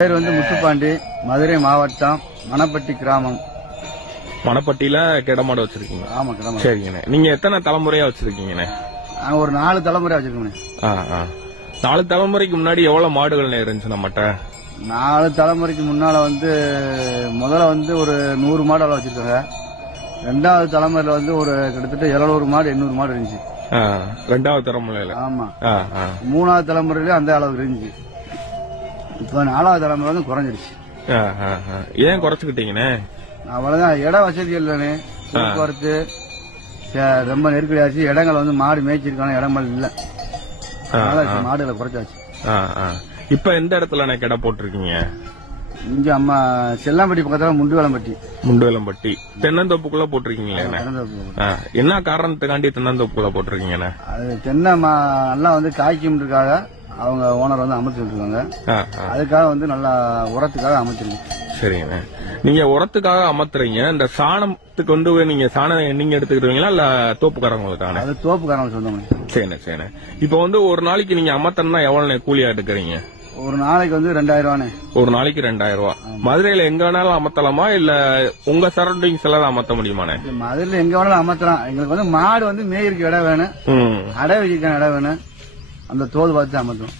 பேர் வந்து முத்துப்பாண்டி, மதுரை மாவட்டம், மணப்பட்டி கிராமம். மணப்பட்டியில கிடமாடு வச்சிருக்கீங்க? ஆமா, கிடமாடு. சரிங்கண்ணே. நீங்க எத்தனை தலைமுறையா வச்சிருக்கீங்கண்ணே? நாங்க ஒரு 4 தலைமுறை வச்சிருக்கோம். 4 தலைமுறைக்கு முன்னாடி எவ்வளவு மாடுகள் இருந்துச்சு நம்மகிட்ட? 4 தலைமுறைக்கு முன்னால வந்து முதல்ல வந்து ஒரு 100 மாடு அளவு வச்சிருக்காங்க. 2வது தலைமுறையில வந்து ஒரு கிட்டத்தட்ட 700 மாடு 800 மாடு இருந்துச்சு. 2வது தலைமுறையில? ஆமா. 3வது தலைமுறையில அந்த அளவு இருந்துச்சு. இப்ப 4வது தலைமுறை வந்து குறைஞ்சிருச்சு. ஏன் குறைச்சுக்கிட்டீங்கண்ணே? அவ்வளவுதான், இட வசதி இல்லைன்னு போக்குவரத்து ரொம்ப நெருக்கடி ஆச்சு. இடங்கள் வந்து மாடு மேய்ச்சிருக்கான இடங்கள் இல்ல, மாடுகளை குறைச்சாச்சு. இப்ப எந்த இடத்துல கிட போட்டிருக்கீங்க? இங்க அம்மா செல்லாம்பட்டி பக்கத்துல முண்டுவேலம்பட்டி தென்னந்தோப்புக்குள்ள போட்டிருக்கீங்களா? என்ன காரணத்துக்காண்டி தென்னந்தோப்புக்குள்ள போட்டிருக்கீங்கண்ணே? அது தென்னை நல்லா வந்து காய்க்கும்ன்றதுக்காக அவங்க ஓனர் வந்து அமைச்சிட்டு இருக்காங்க. அதுக்காக வந்து நல்லா உரத்துக்காக அமைச்சிருக்கோம். சரிங்க. நீங்க உரத்துக்காக அமர்த்துறீங்க, இந்த சாணத்துக்கு வந்து நீங்க சாணம் நீங்க எடுத்துக்கிடுவீங்களா இல்ல தோப்புக்காரங்களுக்கான? அது தோப்புக்காரங்க சொந்தம். சரிண்ணே சரிண்ணே. இப்ப வந்து ஒரு நாளைக்கு நீங்க அமர்த்தனா எவ்வளவு கூலியா எடுக்கிறீங்க? ஒரு நாளைக்கு வந்து 2000 ரூபானே. ஒரு நாளைக்கு 2000 ரூபா. மதுரையில எங்க வேணாலும் அமர்த்தலாமா இல்ல உங்க சரௌண்டிங்ஸ் எல்லாம் அமர்த்த முடியுமாண்ணே? மதுரையில எங்க வேணாலும் அமர்த்தலாம். எங்களுக்கு வந்து மாடு வந்து மேயிருக்கு இடம் வேணும், அடை வச்சிருக்க இடம் வேணும், அந்த தோல் பார்த்து அமர்த்தணும்.